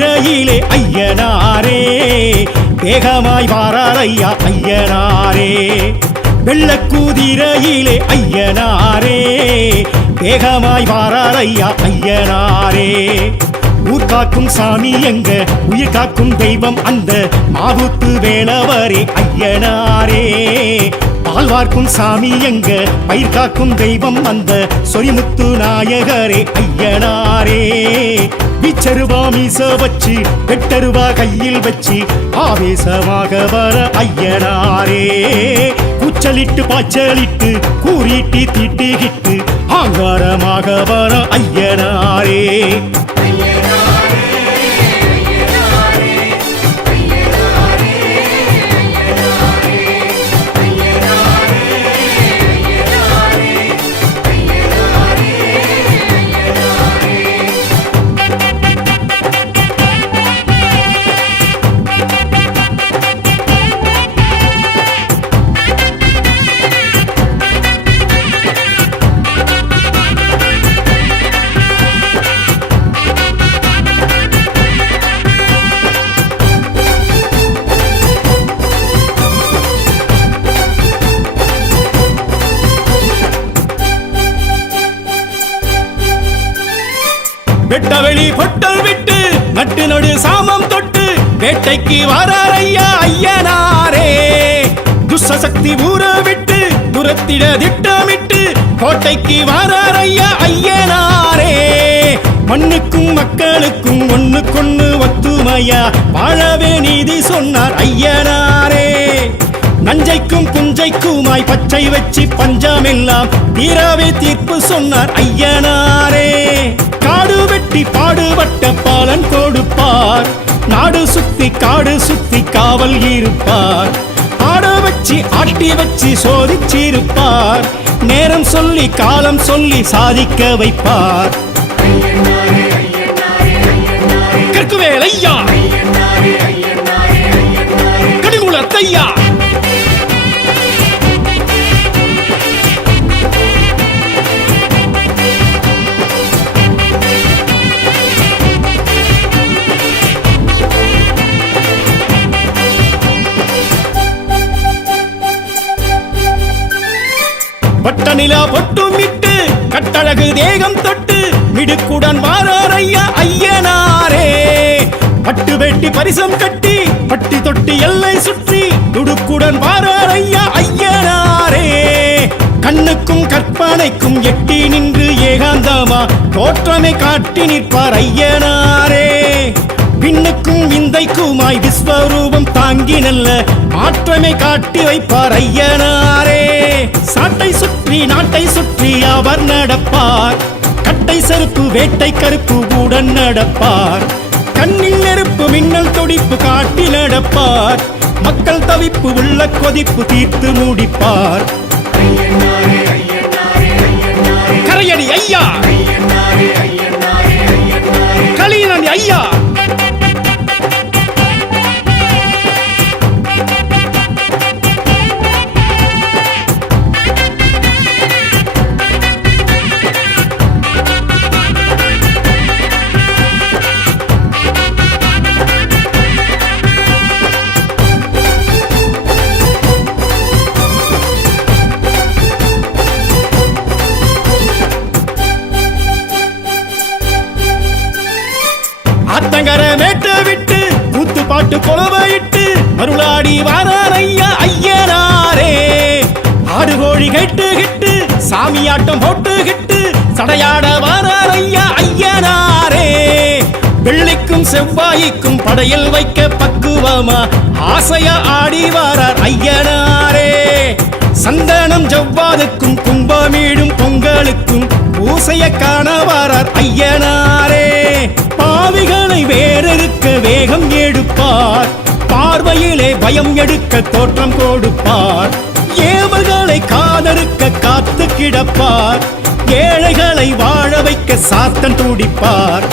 குதிரையிலே ஐயனாரே வேகமாய் வாரார் ஐயா ஐயனாரே வெள்ள குதிரையிலே ஐயனாரே வேகமாய் வாரார் ஐயா ஐயனாரே ஊர் காக்கும் சாமி எங்க உயிர் காக்கும் தெய்வம் அந்த மாவுத்து வேளவரே ஐயனாரே பால் வார்க்கும் சாமி எங்க பயிர் காக்கும் தெய்வம் அந்த சொரிமுத்து நாயகரே ஐயனாரே விச்சருவா மீச வச்சு வெட்டருவா கையில் வச்சு ஆவேசமாக வர ஐயனாரே கூச்சலிட்டு பாச்சலிட்டு கூறிட்டு திட்டுகிட்டு ஆங்காரமாக வர ஐயனாரே வெட்டவெளி பொட்டல் விட்டு நட்டு நடு சாமம் தொட்டு வேட்டைக்கு வாரார் ஐயா ஐயனாரே துஷ்சக்தி ஊற விட்டு துரத்திட திட்டமிட்டு கோட்டைக்கு வாரார் ஐயா ஐயனாரே மண்ணுக்கும் மக்களுக்கும் ஒண்ணுக்கொண்ணு ஒத்துமையா வாழவே நீதி சொன்னார் ஐயனாரே நஞ்சைக்கும் புஞ்சைக்குமாய் பச்சை வச்சு பஞ்சமெல்லாம் தீராவே தீர்ப்பு சொன்னார் ஐயனாரே காடு வெட்டி பாடுபட்ட பாலன் கொடுப்பார் நாடு சுத்தி காடு சுத்தி காவல் இருப்பார் ஆட வச்சு ஆட்டி வச்சு சோதிச்சிருப்பார் நேரம் சொல்லி காலம் சொல்லி சாதிக்க வைப்பார் கற்குவேல் ஐயா கடிமுலத்தையா பட்டநிலா பொட்டும் இட்டு கட்டழகு தேகம் தொட்டு மிடுக்குடன் வாரார் ஐயா ஐயனாரே பட்டு வெட்டி பரிசம் கட்டி பட்டி தொட்டி எல்லை சுற்றி துடுக்குடன் வாரார் ஐயா ஐயனாரே கண்ணுக்கும் கற்பனைக்கும் எட்டி நின்று ஏகாந்தமா தோற்றமை காட்டி நிற்பார் ஐயனாரே பின்னுக்கும் விந்தைக்குமாய் விஸ்வரூபம் தாங்கி நல்ல மாற்றமை காட்டி வைப்பார் ஐயனாரே சாட்டை சுற்றி நாட்டை சுற்றி அவர் நடப்பார் கட்டை செருப்பு வேட்டை கருப்பு உடன் நடப்பார் கண்ணில் நெருப்பு மின்னல் துடிப்பு காட்டி நடப்பார் மக்கள் தவிப்பு உள்ள கொதிப்பு தீர்த்து முடிப்பார் கரையடி ஐயா கலியனடி ஐயா ஆத்தங்கர மேட்ட விட்டு கூத்து பாட்டு கொலவையிட்டு மருளாடி வாரார் ஐயா ஐயனாரே ஆடு கோழி கேட்டு கிட்டு சாமியாட்டம் போட்டு கிட்டு சடையாட வாரார் ஐயா ஐயனாரே வெள்ளிக்கும் செவ்வாய்க்கும் படையில் வைக்க பக்குவமா ஆசையா ஆடி வாரார் ஐயனாரே சந்தனம் ஜவ்வாதுக்கும் கும்பமீடும் பொங்கலுக்கும் பூசைய காண வாரார் ஐயனாரே பாவிகளை வேறறுக்க வேகம் எடுப்பார் பார்வையிலே பயம் எடுக்க தோற்றம் கொடுப்பார் ஏவல்களை காதறுக்க காத்து கிடப்பார் ஏழைகளை வாழ வைக்க சாத்தன் துடிப்பார்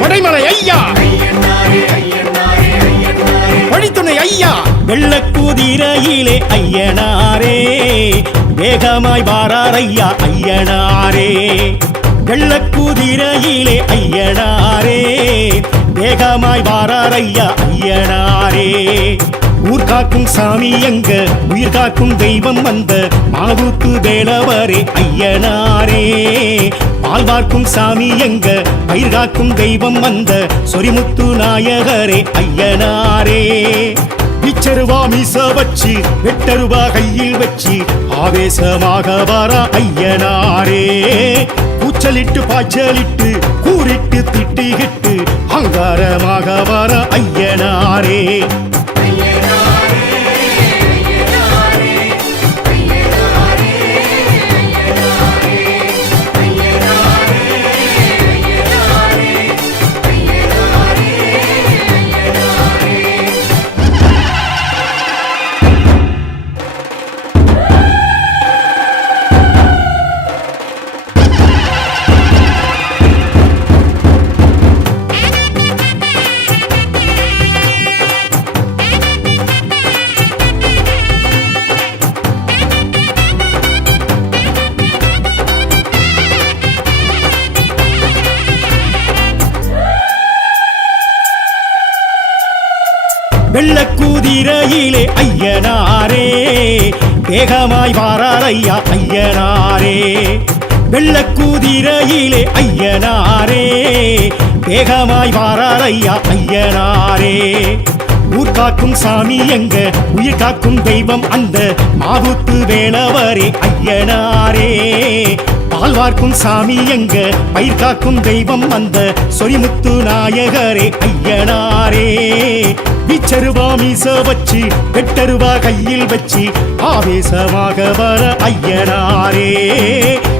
வடைமலை ஐயா வழித்துணை ஐயா வெள்ள குதிரையிலே ஐயனாரே வேகமாய் வாரார் ஐயா ஐயனாரே வெள்ளக்குதிரையிலே ஐயனாரே வேகமாய் வாரார் ஐயா ஐயனாரே. ஊர் காக்கும் சாமி எங்க உயிர் காக்கும் தெய்வம் வந்த மாவூத்து வேலவரே ஐயனாரே. பால் பார்க்கும் சாமி எங்க பயிர் காக்கும் தெய்வம் வந்த சொரிமுத்து நாயகரே ஐயனாரே. பிச்சருவா மீச வச்சு வெட்டருவா கையில் வச்சு ஆவேசமாக வர ஐயனாரே. கூச்சலிட்டு பாய்ச்சலிட்டு கூறிட்டு திட்டிகிட்டு அங்காரமாக வர ஐயனாரே. வெள்ளக்குதிரையிலே ஐயனாரே வேகமாய் வாரார் ஐயா ஐயனாரே. வெள்ளக்குதிரையிலே ஐயனாரே வேகமாய் வாரார் ஐயா ஐயனாரே. ஊர் காக்கும் சாமி எங்க உயிர் காக்கும் தெய்வம் அந்த மாவூத்து வேலவரே ஐயனாரே. பால் வார்க்கும் சாமி எங்க பயிர் காக்கும் தெய்வம் அந்த சொரிமுத்து நாயகரே ஐயனாரே. பிச்சருவா மீச வச்சு வெட்டருவா கையில் வச்சு ஆவேசமாக வர ஐயனாரே.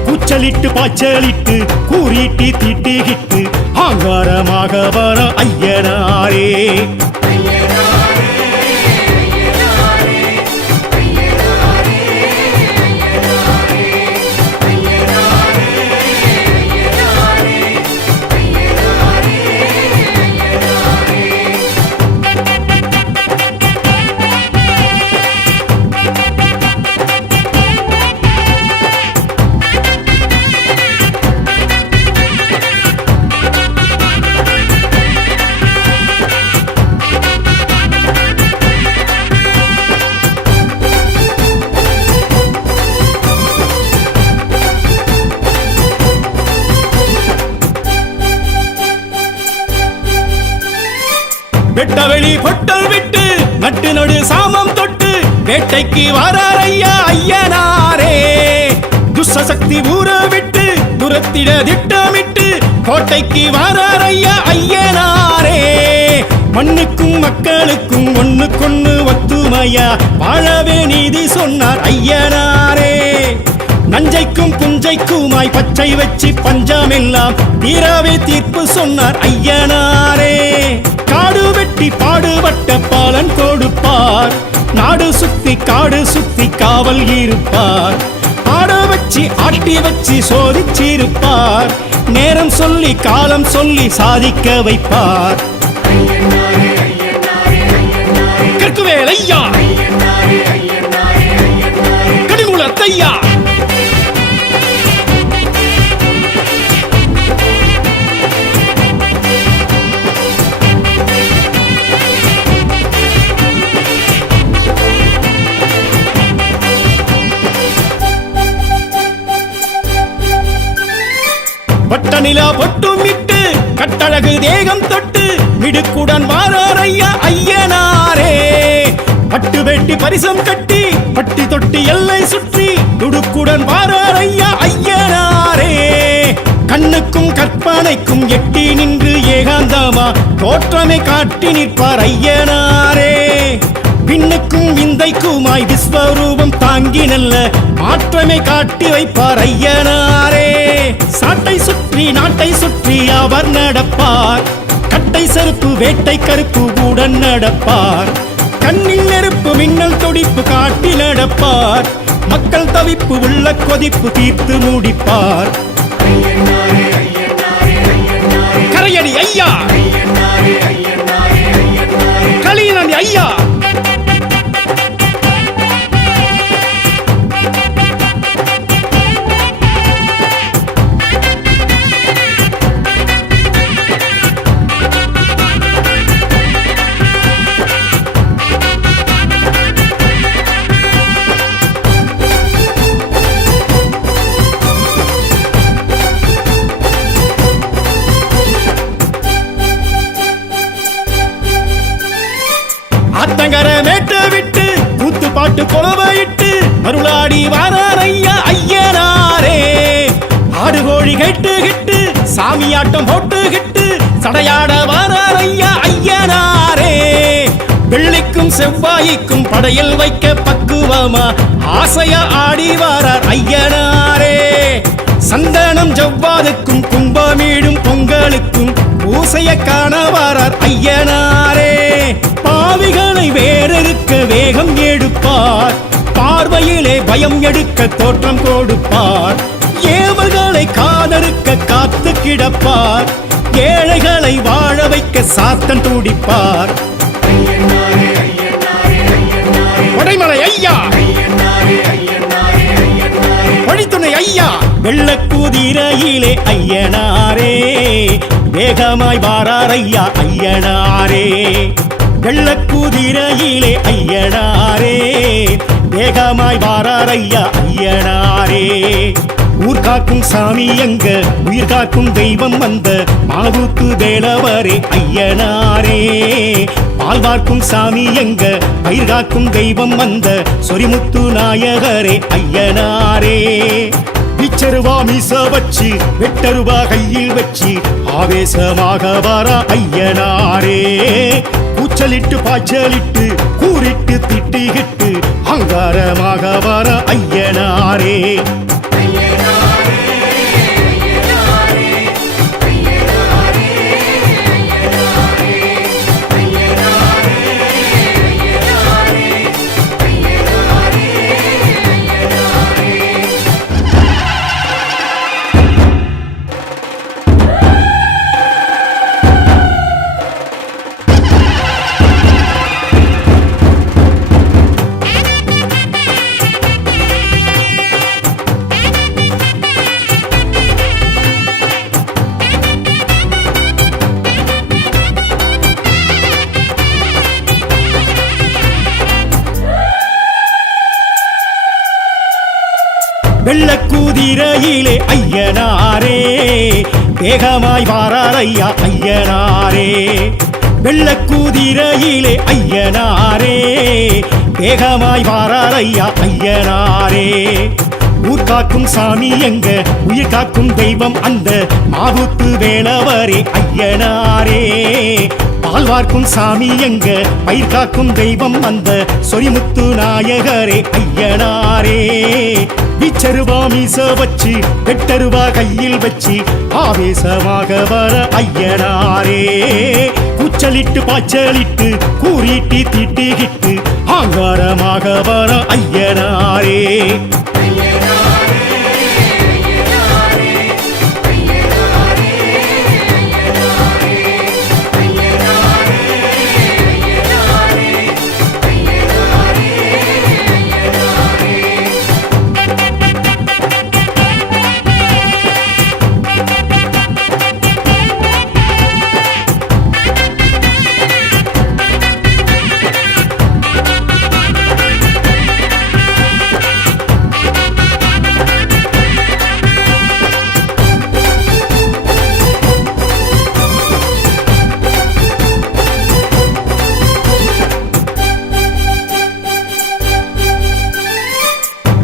கூச்சலிட்டு பாய்ச்சலிட்டு கூறிட்டு திட்டிகிட்டு ஆங்காரமாக வர ஐயனாரே. வெட்டவெளி பொட்டல் விட்டு நட்டு நடு சாமம் தொட்டு வேட்டைக்கு வாரார் ஐயா ஐயனாரே. துஷ்சக்தி ஊற விட்டு துரத்திட திட்டமிட்டு கோட்டைக்கு வாரார் ஐயா ஐயனாரே. மண்ணுக்கும் மக்களுக்கும் ஒண்ணுக்கொண்ணு ஒத்துமையா வாழவே நீதி சொன்னார் ஐயனாரே. நஞ்சைக்கும் புஞ்சைக்குமாய் பச்சை வச்சு பஞ்சமெல்லாம் தீராவே தீர்ப்பு சொன்னார் ஐயனாரே. காடு வெட்டி பாடுபட்ட பாலன் கொடுப்பார் நாடு சுத்தி காடு சுத்தி காவல் இருப்பார். ஆட வச்சு ஆட்டி வச்சு சோதிச்சிருப்பார் நேரம் சொல்லி காலம் சொல்லி சாதிக்க வைப்பார். கற்குவேல் ஐயா கடிகுளத்தையா பட்டநிலா பொட்டும் இட்டு கட்டழகு தேகம் தொட்டு மிடுக்குடன் வாரார் ஐயா ஐயனாரே. பட்டு வெட்டி பரிசம் கட்டி பட்டி தொட்டி எல்லை சுற்றி துடுக்குடன் வாரார் ஐயா ஐயனாரே. கண்ணுக்கும் கற்பனைக்கும் எட்டி நின்று ஏகாந்தமா தோற்றமை காட்டி நிற்பார் ஐயனாரே. விண்ணுக்கும் விந்தைக்குமாய் விஸ்வரூபம் தாங்கி நல்ல மாற்றமை காட்டி வைப்பார் ஐயனாரே. சாட்டை சுற்றி நாட்டை சுற்றி அவர் நடப்பார் கட்டை செருப்பு வேட்டை கருப்பு உடன் நடப்பார். கண்ணில் நெருப்பு மின்னல் துடிப்பு காட்டி நடப்பார். மக்கள் தவிப்பு உள்ள கொதிப்பு தீர்த்து முடிப்பார். கரையடி ஐயா களியனடி ஐயா ஆத்தங்கர மேட்டு விட்டு கூத்து பாட்டு கொலவையிட்டு மருளாடி வாரார் ஐயா ஐயனாரே. ஆடு கோழி கேட்டுகிட்டு சாமியாட்டம் போட்டுகிட்டு சடையாட வாரார் ஐயா ஐயனாரே. வெள்ளிக்கும் செவ்வாய்க்கும் படையில் வைக்க பக்குவமா ஆசைய ஆடி வாரார் ஐயனாரே. சந்தனம் ஜவ்வாதுக்கும் கும்பமீடும் பொங்கலுக்கும் பூசைய காண வாரார் ஐயனாரே. பாவிகளை வேறறுக்க வேகம் எடுப்பார், பார்வையிலே பயம் எடுக்க தோற்றம் கொடுப்பார். ஏவல்களை காதறுக்க காத்து கிடப்பார், ஏழைகளை வாழ வைக்க சாத்தன் துடிப்பார். கொடைமலை ஐயா, வழித்துணை ஐயா, வெள்ளக்குதிரையிலே ஐயனாரே. வேகமாய் வாரார் ஐயா ஐயனாரே. வெள்ளக்குதிரையிலே ஐயனாரே. வேகமாய் வாரார் ஐயா ஐயனாரே. ஊர் காக்கும் சாமி எங்க, உயிர் காக்கும் தெய்வம் வந்த மாவுத்து வேளவரே ஐயனாரே. பால் பார்க்கும் சாமி எங்க, பயிர் காக்கும் தெய்வம் வந்த சொரிமுத்து நாயகரே ஐயனாரே. பிச்சருவா மீச வச்சு வெட்டருவா கையில் வச்சு ஆவேசமாக வர ஐயனாரே. கூச்சலிட்டு பாய்ச்சலிட்டு கூறிட்டு திட்டிகிட்டு அங்காரமாக வர ஐயனாரே. வெள்ளக்குதிரையிலே ஐயனாரே. வேகமாய் வாரார் ஐயா ஐயனாரே. வெள்ளக்குதிரையிலே ஐயனாரே. வேகமாய் வாரார் ஐயா ஐயனாரே. ஊர் காக்கும் சாமி எங்க, உயிர் காக்கும் தெய்வம் அந்த மாவுத்து வேளவரே ஐயனாரே. பால் வார்க்கும் சாமி எங்க, பயிர் காக்கும் தெய்வம் அந்த சொரிமுத்து நாயகரே ஐயனாரே. பிச்சருவா மீச வச்சு வெட்டருவா கையில் வச்சு ஆவேசமாக வர ஐயனாரே. கூச்சலிட்டு பாய்ச்சலிட்டு கூறிட்டு திட்டிகிட்டு ஆங்காரமாக வர ஐயனாரே.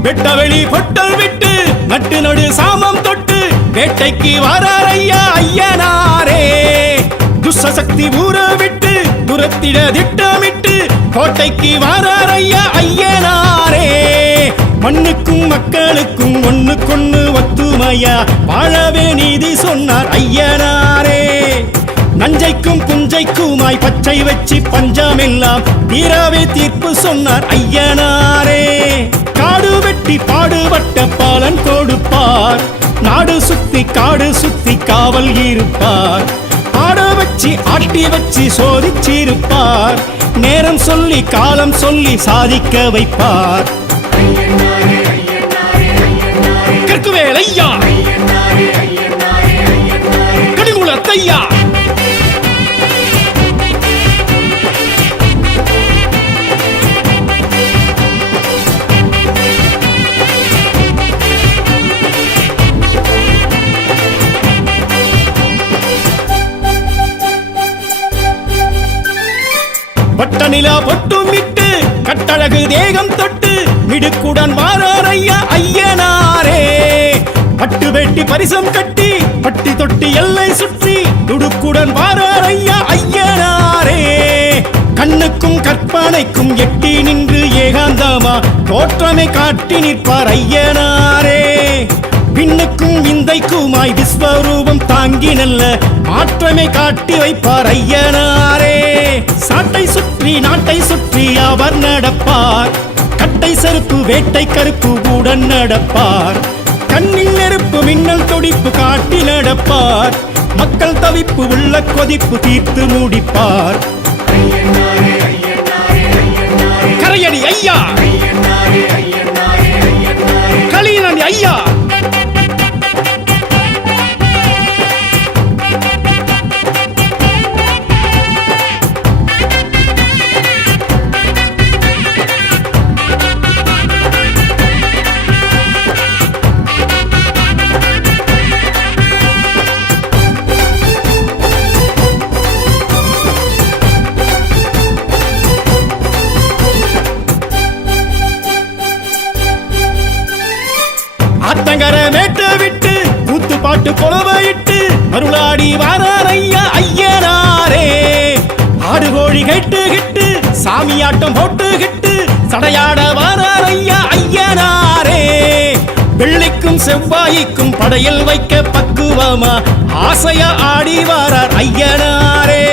வெட்டவெளி பொட்டல் விட்டு நட்டு நடு சாமம் தொட்டு வேட்டைக்கு வாரார் ஐயா ஐயனாரே. துஷ்சக்தி ஊற விட்டு துரத்திட திட்டமிட்டு கோட்டைக்கு வாரார் ஐயா ஐயனாரே. மண்ணுக்கும் மக்களுக்கும் ஒண்ணுக்கொண்ணு ஒத்துமையா வாழவே நீதி சொன்னார் ஐயனாரே. நஞ்சைக்கும் புஞ்சைக்குமாய் பச்சை வச்சு பஞ்சமெல்லாம் தீராவே தீர்ப்பு சொன்னார் ஐயனாரே. காடு வெட்டி பாடுபட்ட பாலன் கொடுப்பார், நாடு சுத்தி காடு சுத்தி காவல் இருப்பார். ஆட வச்சு ஆட்டி வச்சு சோதிச்சிருப்பார், நேரம் சொல்லி காலம் சொல்லி சாதிக்க வைப்பார். கற்குவேல் ஐயா, கடிமுலத்தையா, பட்ட நிலா பொட்டும் விட்டு கட்டழகு தேகம் தொட்டு மிடுக்குடன் வாரார் ஐயா ஐயனாரே. பட்டு வெட்டி பரிசம் கட்டி பட்டி தொட்டி எல்லை சுற்றி துடுக்குடன் வாரார் ஐயா ஐயனாரே. கண்ணுக்கும் கற்பனைக்கும் எட்டி நின்று ஏகாந்தமா தோற்றமை காட்டி நிற்பார் ஐயனாரே. பின்னுக்கும் விந்தைக்குமாய் விஸ்வரூபம் தாங்கி நல்ல மாற்றமை காட்டி வைப்பார் ஐயனாரே. சாட்டை சுற்றி நாட்டை சுற்றி அவர் நடப்பார், கட்டை செருப்பு வேட்டை கருப்பு உடன் நடப்பார். கண்ணில் நெருப்பு மின்னல் துடிப்பு காட்டி நடப்பார், மக்கள் தவிப்பு உள்ள கொதிப்பு தீர்த்து முடிப்பார். கரையடி ஐயா, களியனடி ஐயா. ஆத்தங்கர மேட்ட விட்டு கூத்து பாட்டு கொலவையிட்டு அருளாடி வாரார் ஐயா ஐயனாரே. ஆடு கோழி கேட்டு கிட்டு சாமியாட்டம் போட்டு கிட்டு சடையாட வாரார் ஐயா ஐயனாரே. வெள்ளிக்கும் செவ்வாய்க்கும் படையில் வைக்க பக்குவமா ஆசையா ஆடி வாரார் ஐயனாரே.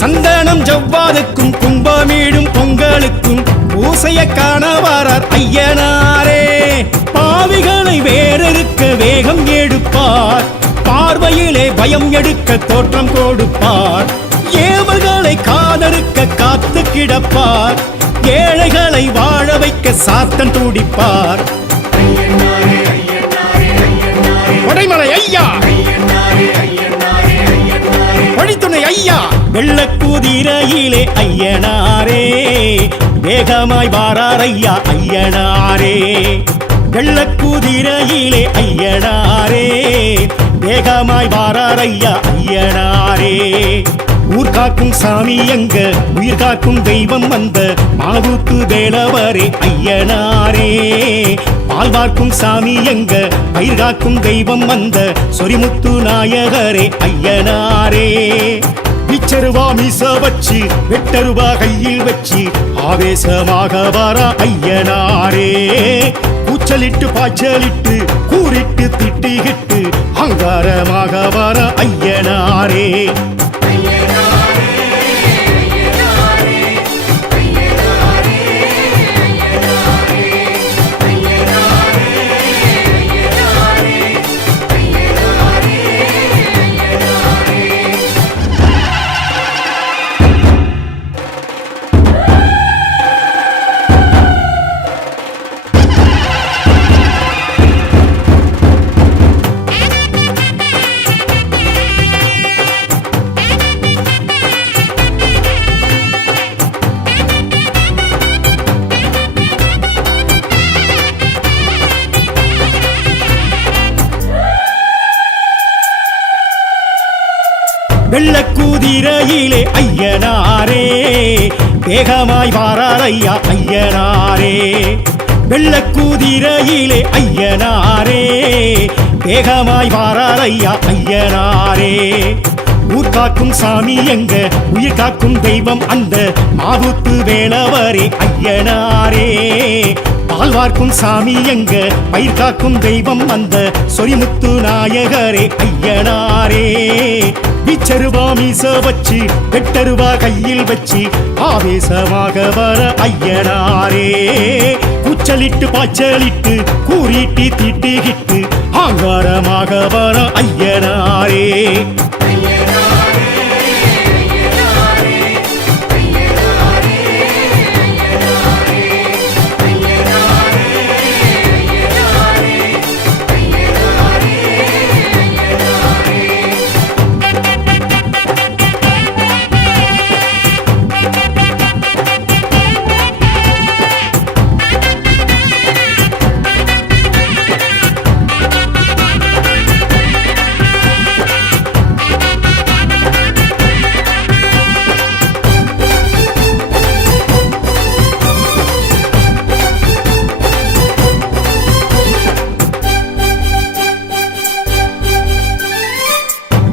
சந்தனம் ஜவ்வாதுக்கும் கும்பமீடும் பொங்கலுக்கும் பூசைய காண வாரார் ஐயனாரே. பாவிகளை வேறறுக்க வேகம் எடுப்பார், பார்வையிலே பயம் எடுக்க தோற்றம் கொடுப்பார். ஏவல்களை காதறுக்க காத்து கிடப்பார், ஏழைகளை வாழ வைக்க சாத்தன் துடிப்பார். கொடைமலை ஐயா, வழித்துணை ஐயா. வெள்ளக்குதிரையிலே ஐயனாரே, வேகமாய் வாரார் ஐயா ஐயனாரே. வெள்ளக்குதிரையிலே ஐயனாரே, வேகமாய் வாரார் ஐயா ஐயனாரே. ஊர் காக்கும் சாமி எங்க, உயிர் காக்கும் தெய்வம் வந்த மாவுத்து வேலவரே ஐயனாரே. பால் பார்க்கும் சாமி எங்க, பயிர் காக்கும் தெய்வம் வந்த சொரிமுத்து நாயகரே ஐயனாரே. பிச்சருவா மீச வச்சு வெட்டருவா கையில் வச்சு ஆவேசமாக வர ஐயனாரே. கூச்சலிட்டு பாய்ச்சலிட்டு கூறிட்டு திட்டிகிட்டு அங்காரமாக வர ஐயனாரே. வெள்ளக்குதிரையிலே ஐயனாரே, வேகமாய் வாரார் ஐயா ஐயனாரே. வெள்ளக்குதிரையிலே ஐயனாரே, வேகமாய் வாரார் ஐயா ஐயனாரே. ஊர் காக்கும் சாமி எங்க, உயிர் காக்கும் தெய்வம் அந்த மாவுத்து வேலவரே ஐயனாரே. பால் வார்க்கும் சாமி எங்க, பயிர் காக்கும் தெய்வம் அந்த சொரிமுத்து நாயகரே ஐயனாரே. பிச்சருவா மீச வச்சு வெட்டருவா கையில் வச்சு ஆவேசமாக வர ஐயனாரே. கூச்சலிட்டு பாய்ச்சலிட்டு கூறிட்டு திட்டிகிட்டு ஆங்காரமாக வர ஐயனாரே.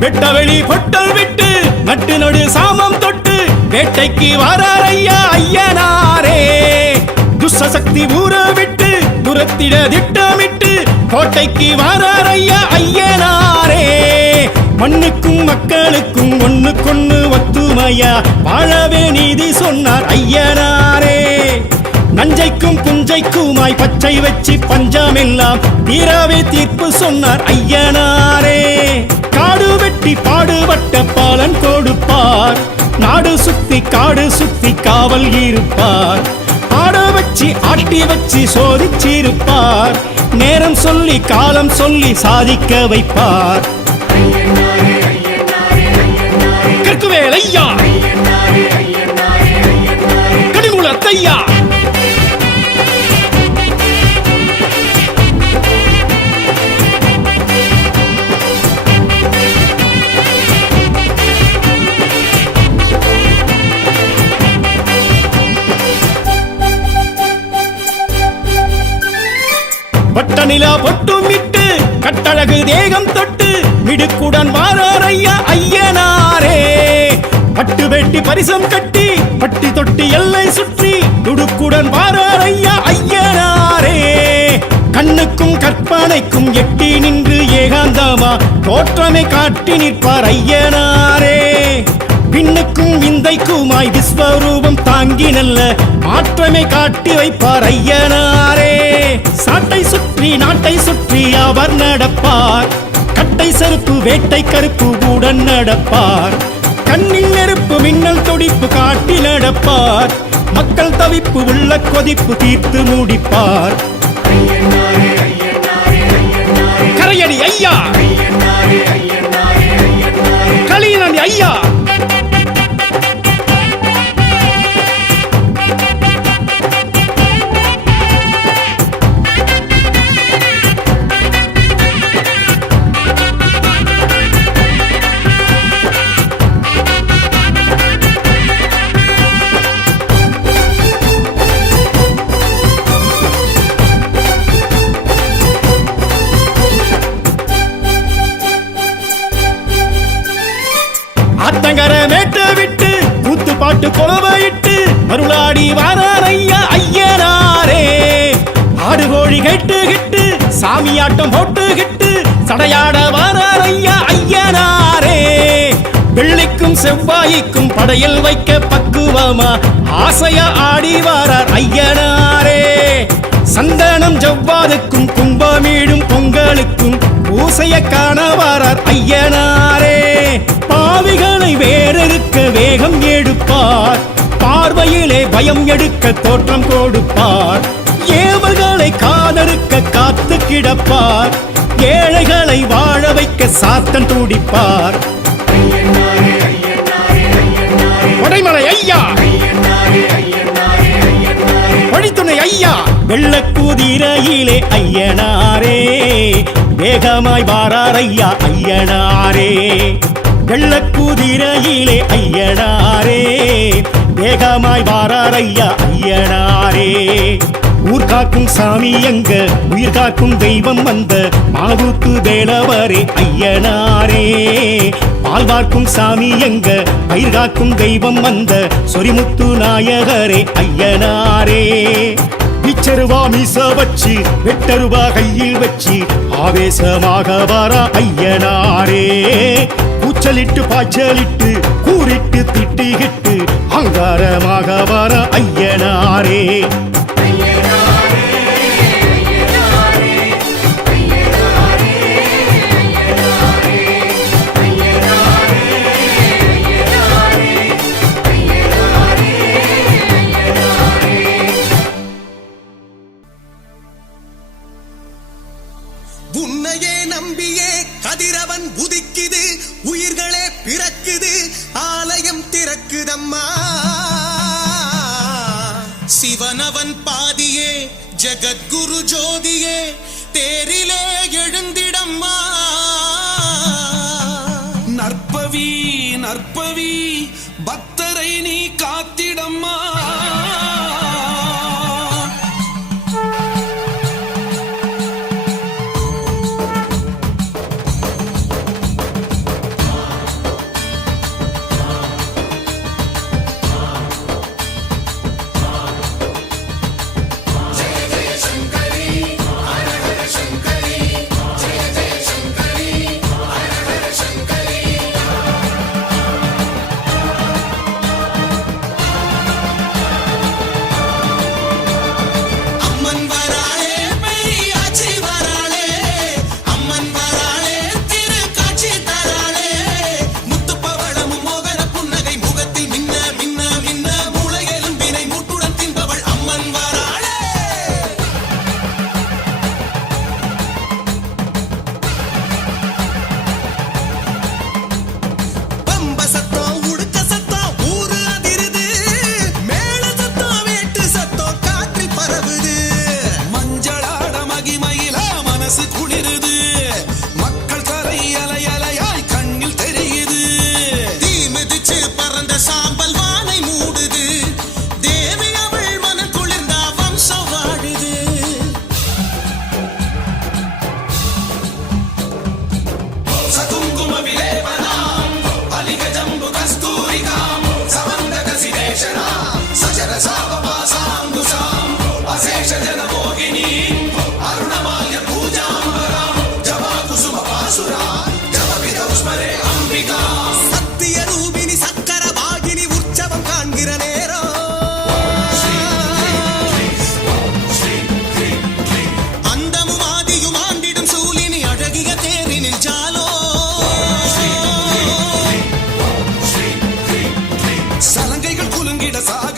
வெட்டவெளி பொட்டல் விட்டு நட்டு நடு சாமம் தொட்டு வேட்டைக்கு வரார் ஐயா ஐயனாரே. துஷ்சக்தி ஊற விட்டு துரத்திட திட்டமிட்டு கோட்டைக்கு வரார் ஐயா ஐயனாரே. மண்ணுக்கும் மக்களுக்கும் ஒண்ணுக்கொண்ணு ஒத்துமையா வாழவே நீதி சொன்னார் ஐயனாரே. நஞ்சைக்கும் புஞ்சைக்குமாய் பச்சை வச்சு பஞ்சமெல்லாம் தீராவே தீர்ப்பு சொன்னார் ஐயனாரே. காடு வெட்டி பாடுபட்ட பாலன் கொடுப்பார், நாடு சுத்தி காடு சுத்தி காவல் இருப்பார். ஆட வச்சு ஆட்டி வச்சு சோதிச்சிருப்பார், நேரம் சொல்லி காலம் சொல்லி சாதிக்க வைப்பார். கற்குவேல் ஐயா, கடிகுளத்தையா, பட்டநிலா பொட்டும் விட்டு கட்டழகு தேகம் தொட்டு மிடுக்குடன் வாரார் ஐயா ஐயனாரே. பட்டு வெட்டி பரிசம் கட்டி பட்டி தொட்டி எல்லை சுற்றி துடுக்குடன் வாரார் ஐயா ஐயனாரே. கண்ணுக்கும் கற்பனைக்கும் எட்டி நின்று ஏகாந்தமா தோற்றமை காட்டி நிற்பார் ஐயனாரே. பின்னுக்கும் விந்தைக்குமாய் விஸ்வரூபம் தாங்கி நல்ல மாற்றமை காட்டி வைப்பார் ஐயனாரே. சாட்டை சுற்றி நாட்டை சுற்றி அவர் நடப்பார், கட்டை செருப்பு வேட்டை கருப்பு உடன் நடப்பார். கண்ணில் நெருப்பு மின்னல் துடிப்பு காட்டி நடப்பார், மக்கள் தவிப்பு உள்ள கொதிப்பு தீர்த்து முடிப்பார். கரையடி ஐயா, களியனடி ஐயா, ஆத்தங்கர மேட்ட விட்டு கூத்து பாட்டு கொலவையிட்டு மருளாடி வாரார் ஐயா ஐயனாரே. ஆடு கோழி கேட்டு கிட்டு சாமியாட்டம் போட்டு கிட்டு சடையாட வாரார் ஐயா ஐயனாரே. வெள்ளிக்கும் செவ்வாய்க்கும் படையில் வைக்க பக்குவமா ஆசையா ஆடி வாரார் ஐயனாரே. சந்தனம் ஜவ்வாதுக்கும் கும்பமீடும் பொங்கலுக்கும் பூசைய காண வாரார் ஐயனாரே. பாவிகளை வேறெடுக்க வேகம் எடுப்பார், பார்வையிலே பயம் எடுக்க தோற்றம் கொடுப்பார். ஏவல்களை காதறுக்க காத்து கிடப்பார், ஏழைகளை வாழ வைக்க சாத்தன் துடிப்பார். கொடைமலை ஐயா, வழித்துணை ஐயா, வெள்ளக்குதிரையிலே ஐயனாரே. வேகமாய் வாரார் ஐயா ஐயனாரே. வெள்ளக்குதிரையிலே ஐயனாரே, வேகமாய் வாரார் ஐயா ஐயனாரே. ஊர் காக்கும் சாமி எங்க உயிர் காக்கும் தெய்வம் வந்த மாவுத்து வேளவரே ஐயனாரே. பால் பார்க்கும் சாமி எங்க பயிர் காக்கும் தெய்வம் வந்த சொரிமுத்து நாயகரே ஐயனாரே. பிச்சருவா மீச வச்சு வெட்டருவா கையில் வச்சு ஆவேசமாக வாரா ஐயனாரே. கூச்சலிட்டு பாய்ச்சலிட்டு கூறிட்டு திட்டிகிட்டு அங்காரமாக வாரா ஐயனாரே. உன்னையே நம்பியே கதிரவன் உதிக்குது, உயிர்களே பிறக்குது, ஆலயம் திறக்குதம்மா. சிவனவன் பாதியே ஜகத்குரு ஜோதியே தேரிலே எழுந்திடம்மா. நற்பவி நற்பவி பக்தரை நீ காத்திடம்மா.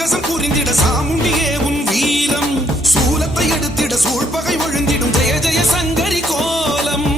சமரசம் புரிந்திட சாமுண்டியே உன் வீரம் சூலத்தை எடுத்திட சூழ்பகை ஒழுந்திடும் ஜெய ஜெய சங்கரி கோலம்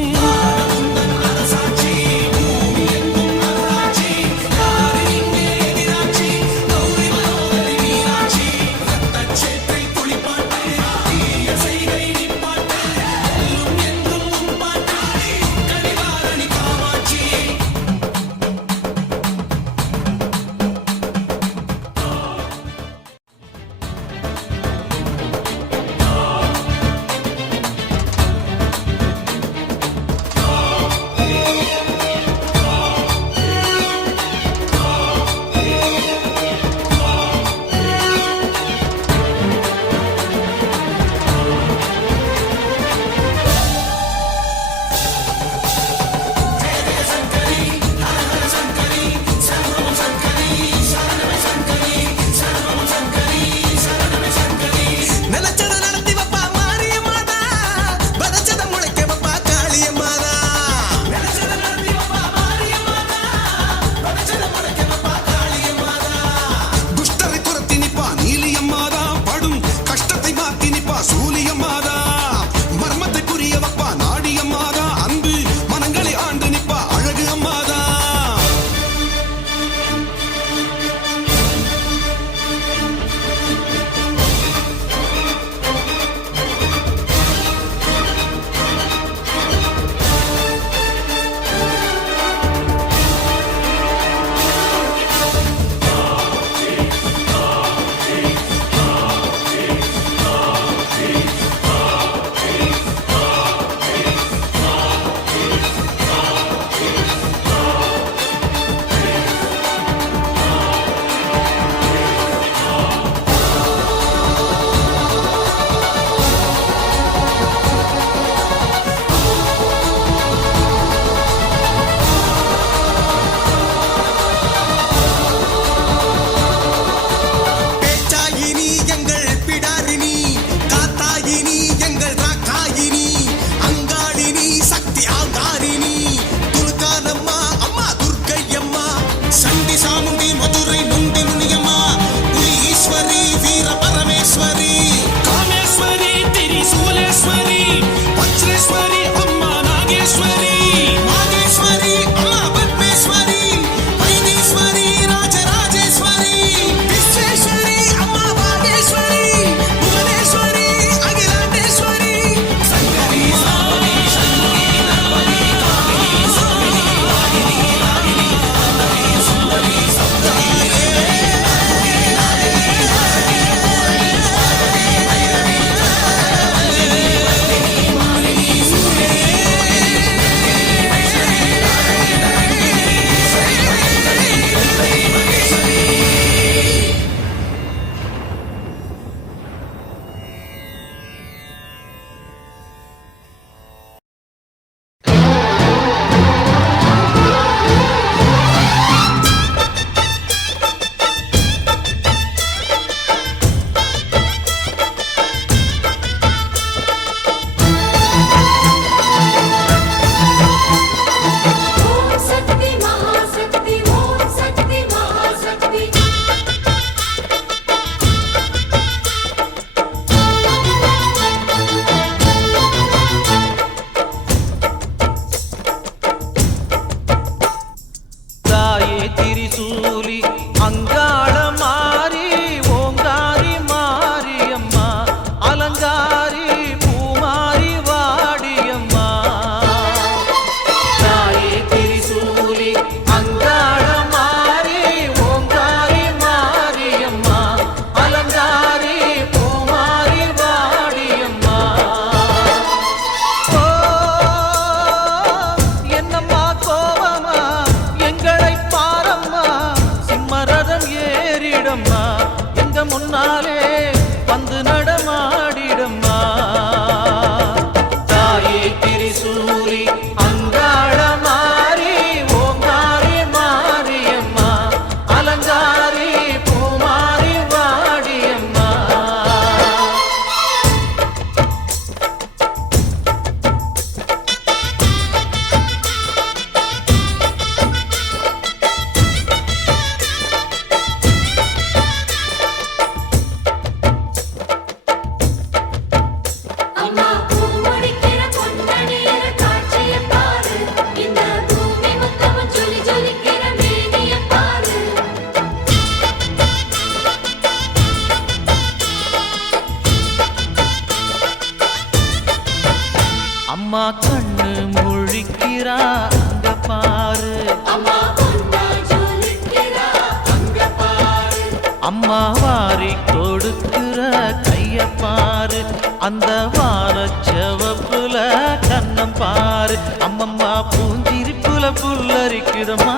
அந்த வானச்சவப்புல கண்ணம் பாரு அம்மம்மா பூஞ்சிரிப்புல புல்லரிக்குதம்மா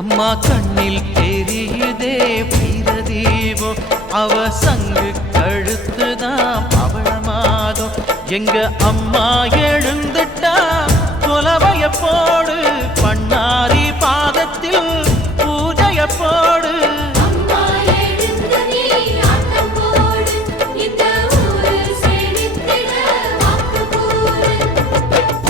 அம்மா கண்ணில் தெரியுதே பிரதீபம் அவ சங்கு கழுத்துதான் பவளமாகும் எங்க அம்மா எழுந்துட்டா புலவைய போடு பண்ணாரி பாதத்தில் பூஜைய போடு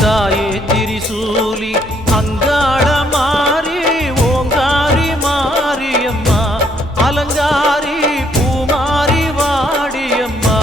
தாயே திரிசூலி அங்காள மாறி ஓங்காரி மாரியம்மா அலங்காரி பூமாரி வாடியம்மா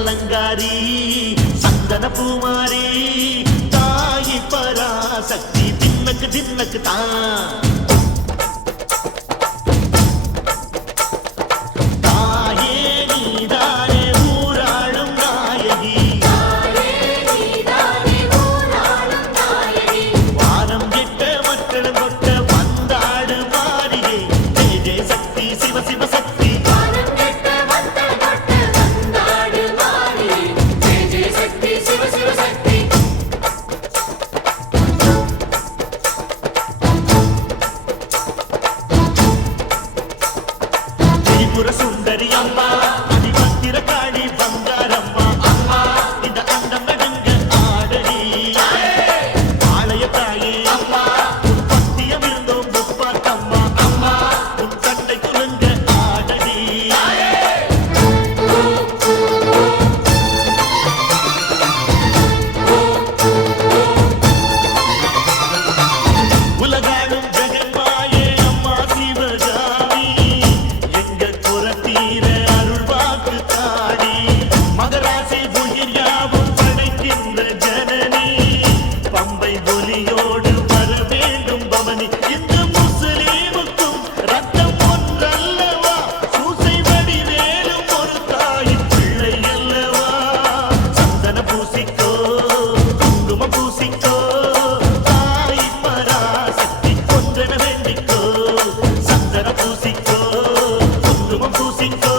அலங்காரி சந்தன பூமாரி தாயி பராசக்தி தின்னக்கு தின்னக்கு தான் தாயே நீதானே ஊராளும் நாயகி வானம் கெட்ட மக்கள் கொட்ட வந்தாடு மாறியே ஜெய ஜெய சக்தி சிவ சிவ சக்தி சுந்தரி அம்மா அதிபத்திர காடி பங்காரம்மா அம்மா இந்த அண்டம் நடுங்க ஆடடி ஆலய தாயே அம்மா உன் பத்தியம் இருந்தோம் முப்பாத்தம்மா அம்மா உன் கட்டை குலுங்க ஆடடி உலகாளும் ஜெகன்மாயே அம்மா சிவகாமி மகராசி உயிர் யாவும் படைக்கின்ற ஜனனி பம்பை ஒலியோடு வர வேண்டும் பவனி இந்த முஸ்லீமுக்கும் ரத்தம் ஒன்றல்லவா சூசை வடிவேலும் ஒரு தாயின் பிள்ளை அல்லவா சந்தன பூசிக்கோ குங்குமம் பூசிக்கோ தாய் பராசக்தி ஒன்றென வேண்டிக்கோ சந்தன பூசிக்கோ குங்குமம் பூசிக்கோ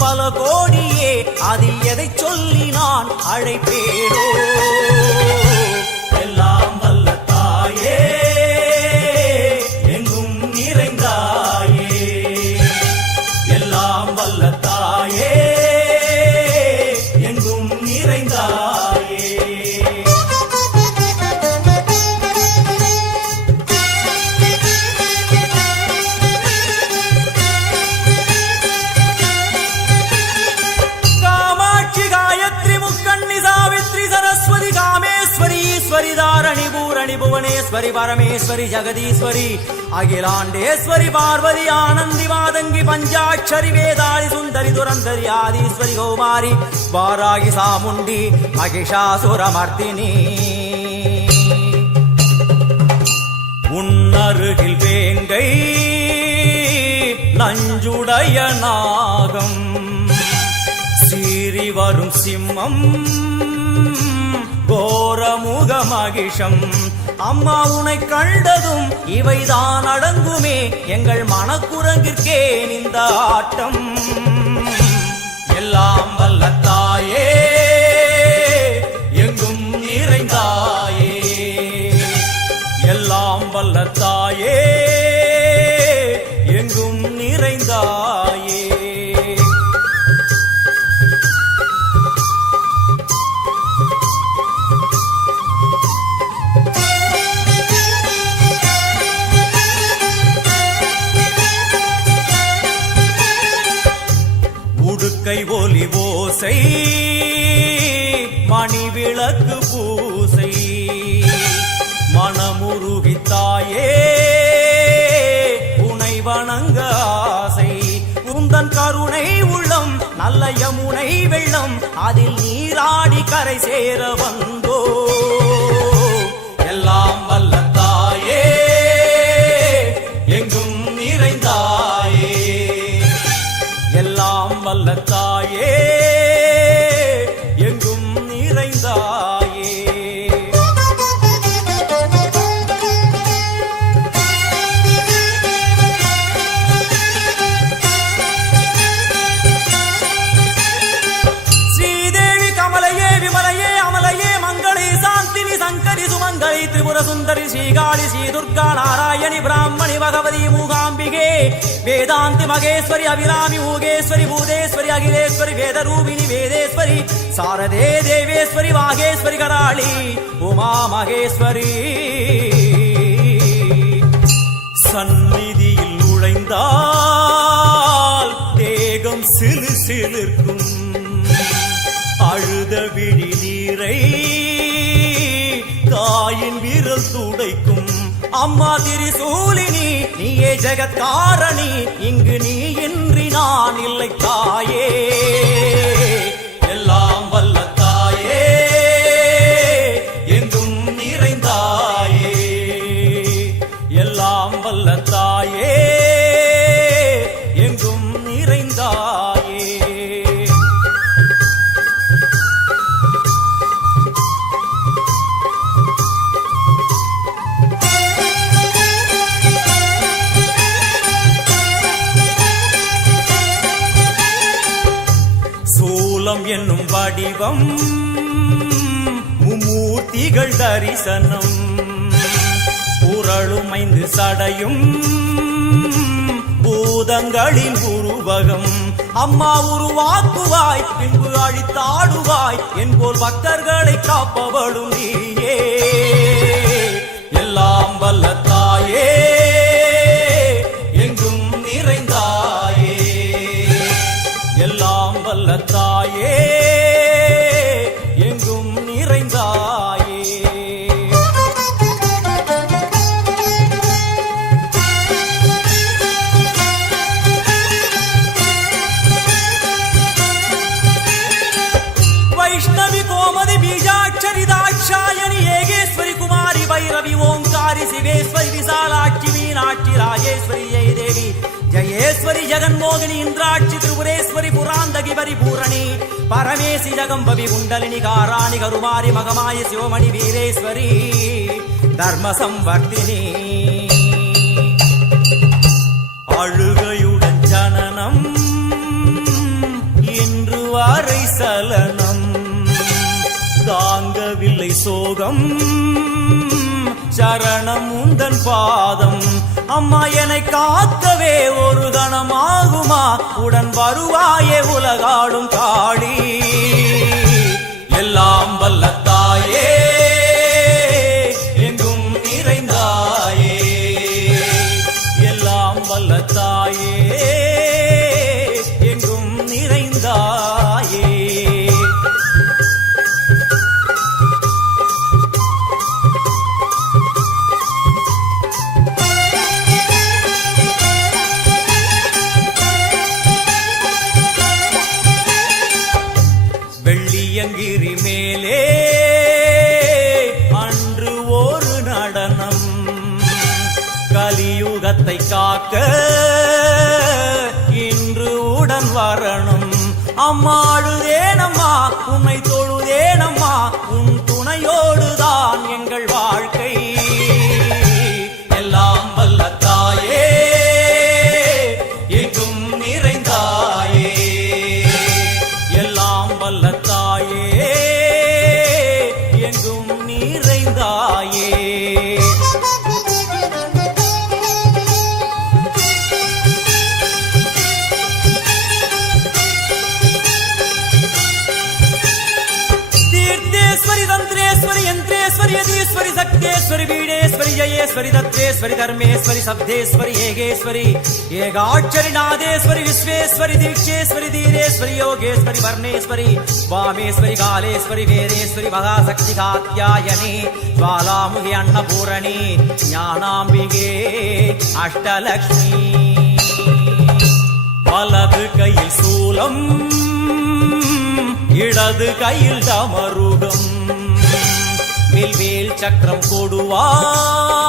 பல கோடியே அதில் எதை சொல்லி நான் அழைப்பேனோ எல்லாம் வல்ல தாயே எங்கும் நிறைந்தாயே எல்லாம் வல்ல தாயே எங்கும் நிறைந்தாயே தாரணி பூரணி புவனேஸ்வரி பரமேஸ்வரி ஜெகதீஸ்வரி அகிலாண்டேஸ்வரி பார்வதி ஆனந்தி மாதங்கி பஞ்சாட்சரி வேதாளி சுந்தரி துரந்தரி ஆதீஸ்வரி கௌமாரி வாராகி சாமுண்டி மகிஷாசுரமர்த்தினி உன்னருகில் வேங்கை நஞ்சுடைய நாகம் சீறி வரும் சிம்மம் கோரமுக மகிஷம் அம்மா உனை கண்டதும் இவைதான் அடங்குமே எங்கள் மனக்குரங்கிற்கே இந்த ஆட்டம் எல்லாம் வல்ல தாயே எங்கும் நிறைந்தாயே எல்லாம் வல்ல தாயே எங்கும் நிறைந்தாயே கை ஒலி ஓசை மணி விளக்கு பூசை மனமுருகித்தாயே உனை வணங்க ஆசை உந்தன் கருணை உள்ளம் நல்ல யமுனை வெள்ளம் அதில் நீராடி கரை சேர வந்தோ எல்லாம் வல்ல தாயே எங்கும் நிறைந்தாயே எல்லாம் வல்ல தாயே எங்கும் நிறைந்தாயே ஸ்ரீதேவி கமலையே விமலையே அமலையே மங்களே சாந்தினி சங்கரி சுமங்கலி திரிபுர சுந்தரி ஸ்ரீகாளி ஸ்ரீ துர்கா நாராயணி பிராமணி பகவதி மூகாம்பிகே வேதாந்தி மகேஸ்வரி அபிராமி மூகேஸ்வரி பூதேஸ்வரி அகிலேஸ்வரி வேதரூபிணி வேதேஸ்வரி சாரதே தேவேஸ்வரி வாகேஸ்வரி கராளி உமா மகேஸ்வரி சந்நிதியில் நுழைந்தால் தேகம் சிலு சிலிர்க்கும் அழுத விழி நீரை தாயின் விரல் துடைக்கும் அம்மா திரிசூலினி நீயே ஜெகத்காரணி இங்கு நீ இன்றி நான் இல்லை தாயே எல்லாம் வல்ல தாயே எங்கும் நிறைந்தாயே எல்லாம் வல்ல தாயே எங்கும் நிறைந்தாயே என்னும் வடிவம் மும்மூர்த்திகள் தரிசனம் புரளுமைந்து சடையும் பூதங்களின் உருவகம் அம்மா உருவாக்குவாய் பின்பு அழித்தாடுவாய் என்போல் பக்தர்களை காப்பவளும் நீயே எல்லாம் வல்ல தாயே எங்கும் நிறைந்தாயே எல்லாம் வல்ல தாயே எங்கும் நிறைந்தாயே வைஷ்ணவி கோமதி பீஜாட்சரி தாட்சாயணி ஏகேஸ்வரி குமாரி பைரவி ஓங்காரி சிவேஸ்வரி விசாலாட்சி மீனாட்சி ராஜேஸ்வரி ஜெயதேவி ஜயேஸ்வரி ஜெகன்மோகினி இந்திராட்சி திரிபுரேஸ்வரி புராந்தகி பரிபூரணி பரமேசி ஜகம்பவி குண்டலினி காராணி கருமாரி மகமாயி சிவமணி வீரேஸ்வரி தர்ம சம்வர்த்தினி அழுகையுடன் ஜனனம் இன்று இதுவரை சலனம் தாங்கவில்லை சோகம் சரணம் உந்தன் பாதம் அம்மா என்னை காக்கவே ஒரு கணமாகுமா உடன் வருவாயே உலகாடும் காளி எல்லாம் வல்ல தாயே எங்கும் நிறைந்தாயே எல்லாம் வல்ல தாயே எங்கும் நிறைந்தாயே வெள்ளியங்கிரி மேலே அன்று ஒரு நடனம் கலியுகத்தை காக்க இன்று உடன் வரணும் அம்மாடுதேனம்மா உன்னை தொழுதேனம்மா உன் துணையோடுதான் எங்கள் வாழ்க்கை எல்லாம் வல்ல தாயே எங்கும் நிறைந்தாயே எல்லாம் வல்ல தாயே எங்கும் நிறைந்தாயே तीर्थेश्वरी तंत्रेश्वरी यंत्रेश्वरी यदीश्वरी शक्तेश्वरी बीडेश्वरी जयेश्वरी दत्तेश्वरी धर्मेश्वरी शब्देश्वरी येगेश्वरी येगाक्षरी नादेश्वरी विश्वेश्वरी दीक्षेश्वरी धीरेश्वरी योगेश्वरी वर्णेश्वरी वामेश्वरी कालेश्वरी वेदेश्वरी महाशक्ति कात्यायनी ज्वालामुखी अन्नपूरणी ज्ञानाम्बिके अष्टलक्ष्मी வலது கையில் சூலம் இடது கையில் டமருகம் வில்வேல் சக்கரம் கொடுவாள்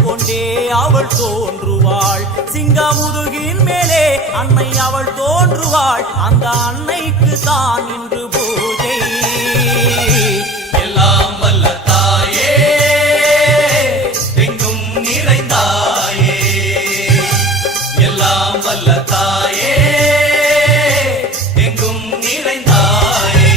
கொண்டே அவள் தோன்றுவாள் சிங்கமுதுகின் மேலே அன்னை அவள் தோன்றுவாள் அந்த அன்னைக்கு தான் இன்று பூஜை எல்லாம் வல்ல தாயே எங்கும் நிறைந்தாயே எல்லாம் வல்ல தாயே எங்கும் நிறைந்தாயே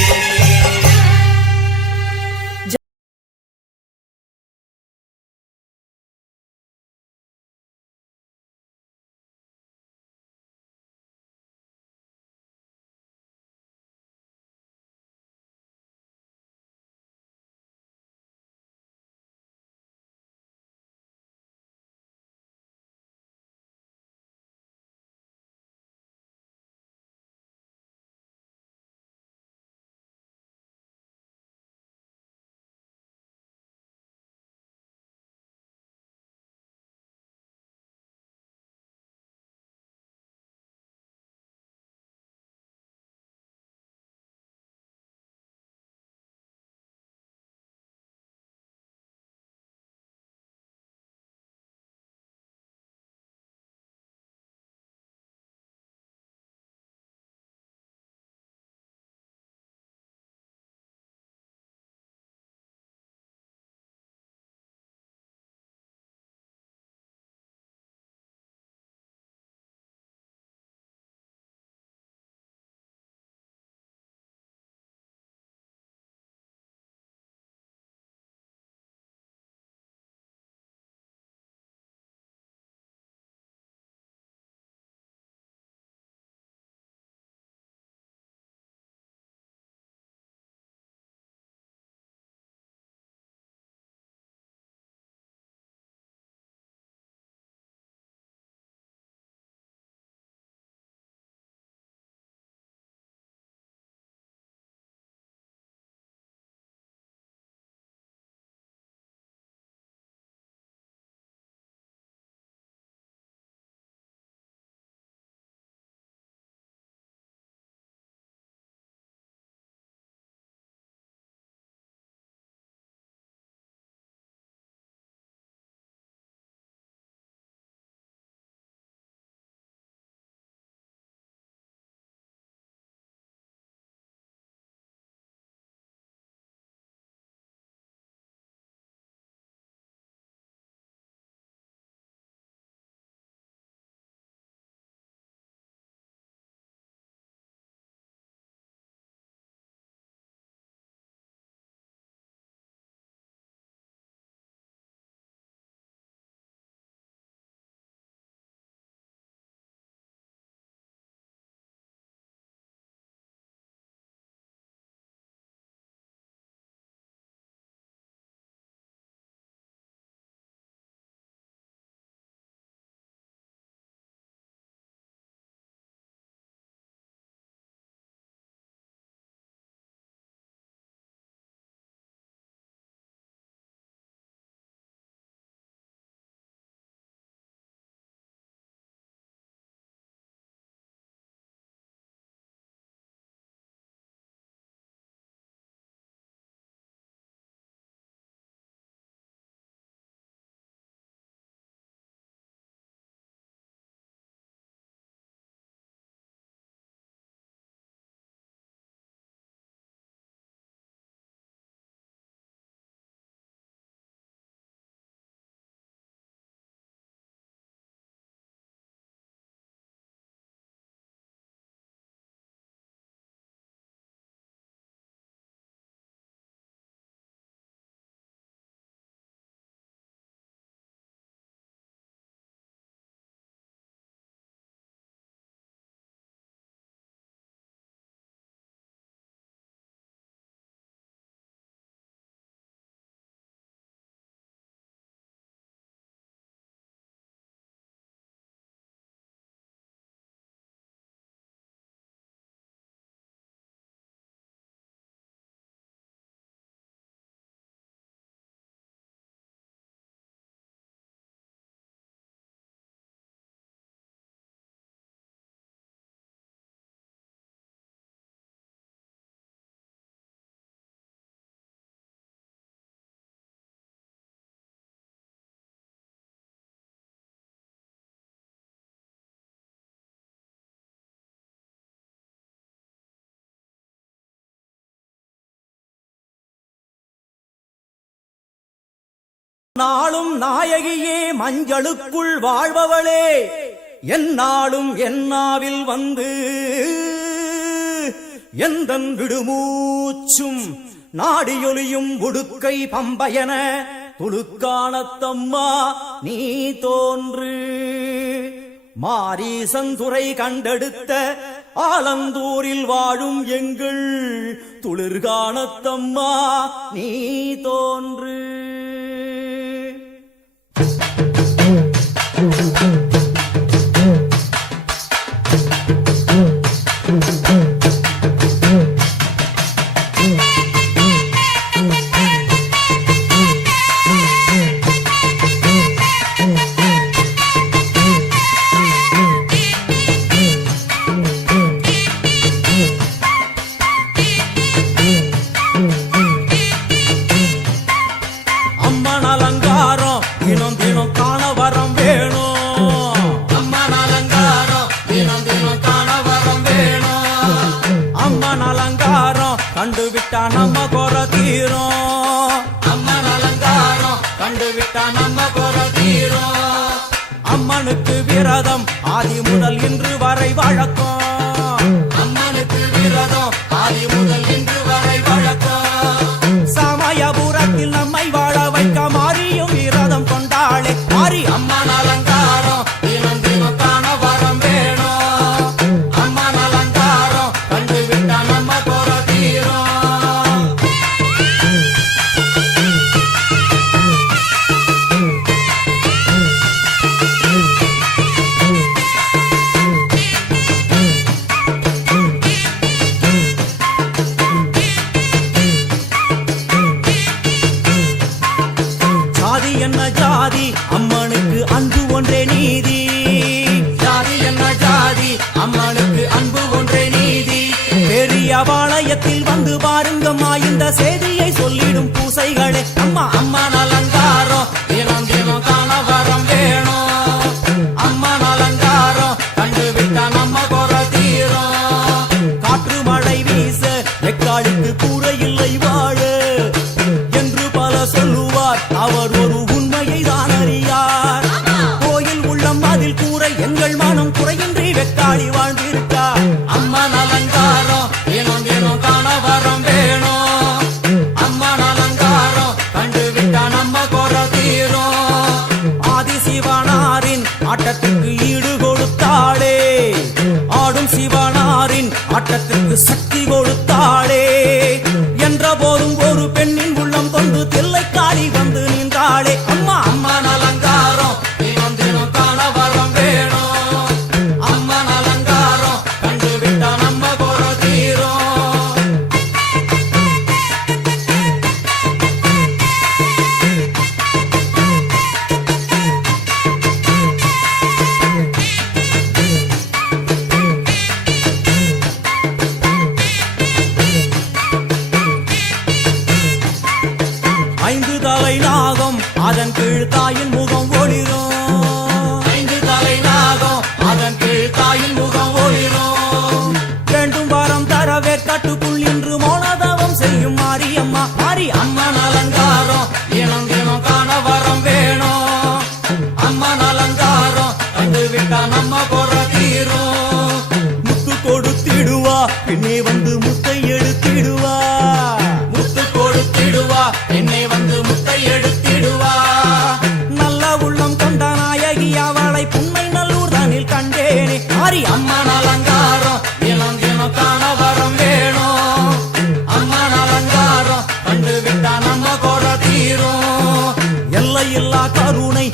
நாளும் நாயகியே மஞ்சளுக்குள் வாழ்பவளே என்னாலும் என்னாவில் வந்து எந்தன் விடுமூச்சும் நாடியொலியும் உடுக்கை பம்பயன துளுக்கானத்தம்மா நீ தோன்று மாரீசந்துறை கண்டெடுத்த ஆலந்தூரில் வாழும் எங்கள் துளிர்கானத்தம்மா நீ தோன்று கண்டுவிட்டா நம்ம குற தீரும் அம்மன் அலங்காரம் கண்டுவிட்டா நம்ம குற தீரும் அம்மனுக்கு விரதம் ஆதி முதல் இன்று வரை வழக்கம் அம்மனுக்கு விரதம் ஆதி முதல் இன்று வரை வழக்கம் சமயபுரத்தில் நம்மை வாழ வைக்க மாறியும் விரதம் கொண்டாளே மாறி அம்மன் அலங்காரம் தினம் தினம் காண வரம் வேணும் அம்மன் அலங்காரம் கண்டுவிட்டா நம்ம குற என்ன ஜாதி அம்மனுக்கு அன்பு ஒன்றே நீதி ஜாதி என்ன ஜாதி அம்மனுக்கு அன்பு ஒன்றே நீதி பெரிய பாளையத்தில் வந்து பாருங்கம்மா இந்த செய்தியை சொல்லிடும் பூசைகளே அம்மா அம்மன் அலங்காரம் தினம் தினம் காண வரம் வேணும் அம்மன் அலங்காரம் கண்டுவிட்டா நம்ம குற தீரும் காற்று மழை வீச வெக்காளிக்கு கூரை இல்லை வாழ என்று பல சொல்லுவார் அவர் ஒரு உண்மையை தான் அறியார் கோயில் உள்ளம் அதில் கூரை எங்கள் மனம் குறையின்றி வெக்காளி வாழ்ந்திருக்கார் அம்மன் அலங்காரம் தினம் தினம் காண வரம் வேணும் அம்மன் அலங்காரம் கண்டுவிட்டா நம்ம குற தீரும் ஆதி சிவனாரின் ஆட்டத்துக்கு ஈடு கொடுத்தாளே ஆடும் சிவனாரின் ஆட்டத்துக்கு சக்தி கொடுத்தாளே என்ற போதும் ஒரு பெண்ணின் உள்ளம் கொண்டு தில்லைக்காளி வந்து நின்றாளே அம்மா அம்மன் அலங்காரம் தினம் தினம் காண வரம் வேணும் அம்மன் அலங்காரம் கண்டுவிட்டா நம்ம குற தீரும் ஐந்து தலை நாகம் அதன் கீழ் தாயின் முகம் ஒளிரும் ஐந்து தலை நாகம் அதன் கீழ் தாயின் முகம் ஒளிரும் வேண்டும் வாரம் தரவே கட்டுக்குள் இன்று மௌனதவம் செய்யும் மாரியம்மா மாரி அம்மன் அலங்காரம் தினம் தினம் காண வரம் வேணும் அம்மன் அலங்காரம் கண்டுவிட்டா நம்ம குற தீரும் முத்து கொடுத்திடுவா பின்னே வந்து முத்தை எடுத்திடுவா முத்து கொடுத்திடுவா என்னை வந்து முத்தை எடுத்திடுவா நல்ல உள்ளம் கொண்ட நாயகி அவளை புன்னை நல்லூர் தனில் கண்டேனே மாறி அம்மன் அலங்காரம் தினம் தினம் காண வரம் வேணும் அம்மன் அலங்காரம் கண்டுவிட்டா நம்ம குற தீரும் எல்லையில்லா கருணை